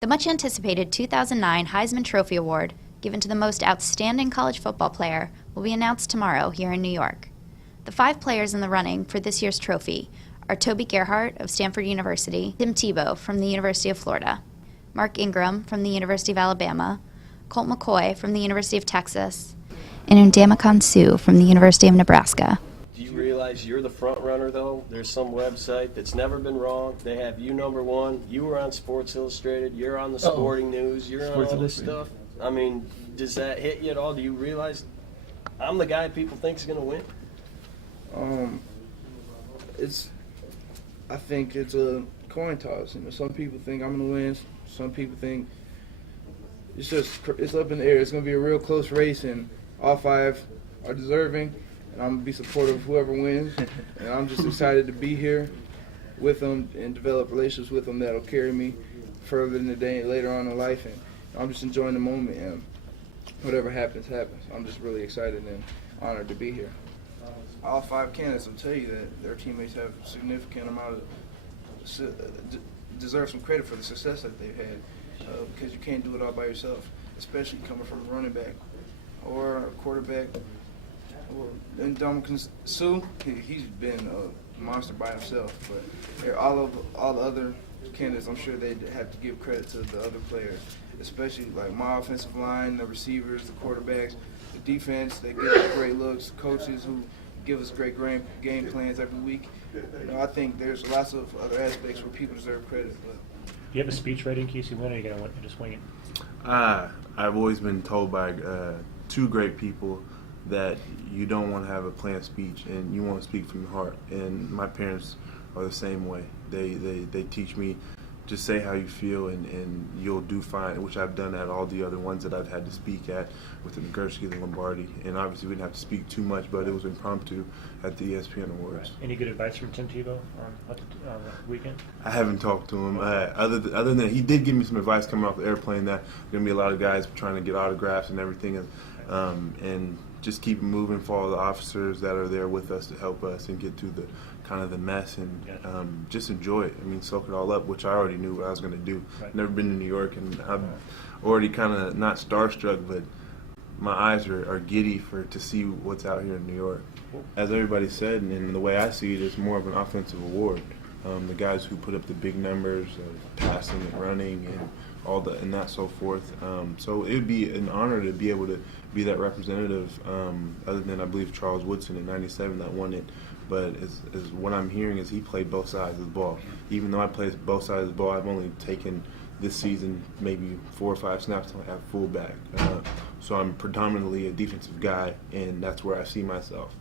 The much-anticipated 2009 Heisman Trophy Award, given to the most outstanding college football player, will be announced tomorrow here in New York. The 5 players in the running for this year's trophy are Toby Gerhart of Stanford University, Tim Tebow from the University of Florida, Mark Ingram from the University of Alabama, Colt McCoy from the University of Texas, and Ndamukong Suh from the University of Nebraska. Do you realize you're the front runner, though? There's some website that's never been wrong. They have you number one. You were on Sports Illustrated. You're on the Sporting News. You're on all this stuff. I mean, does that hit you at all? Do you realize I'm the guy people think is going to win? I think it's a coin toss. You know, some people think I'm going to win. Some people think it's up in the air. It's going to be a real close race, and all 5 are deserving. And I'm going to be supportive of whoever wins. And I'm just excited to be here with them and develop relationships with them that'll carry me further in the day and later on in life. And I'm just enjoying the moment, and whatever happens, happens. I'm just really excited and honored to be here. All 5 candidates will tell you that their teammates have a significant amount of deserve some credit for the success that they've had, because you can't do it all by yourself, especially coming from a running back or a quarterback. And Ndamukong Suh, he's been a monster by himself. But all the other candidates, I'm sure they'd have to give credit to the other players, especially like my offensive line, the receivers, the quarterbacks, the defense. They give us great looks. Coaches who give us great game plans every week. You know, I think there's lots of other aspects where people deserve credit. But do you have a speech ready in case you win, or are you going to just wing it? I've always been told by 2 great people that you don't want to have a planned speech and you want to speak from your heart. And my parents are the same way. They teach me just say how you feel and you'll do fine, which I've done at all the other ones that I've had to speak at with the Nagurski, the Lombardi. And obviously we didn't have to speak too much, but it was impromptu at the ESPN Awards. Any good advice from Tim Tebow on the weekend? I haven't talked to him. Other than he did give me some advice coming off the airplane that there's going to be a lot of guys trying to get autographs and everything. And just keep moving, follow the officers that are there with us to help us and get through the kind of the mess and just enjoy it. I mean, soak it all up, which I already knew what I was going to do. Right. Never been to New York, and I'm already kind of not starstruck, but my eyes are giddy to see what's out here in New York. As everybody said, and the way I see it, it's more of an offensive award. The guys who put up the big numbers of passing and running and all the and that so forth. So it would be an honor to be able to be that representative. Other than I believe Charles Woodson in '97 that won it, but as what I'm hearing is he played both sides of the ball. Even though I played both sides of the ball, I've only taken this season maybe 4 or 5 snaps till I have fullback. So I'm predominantly a defensive guy, and that's where I see myself.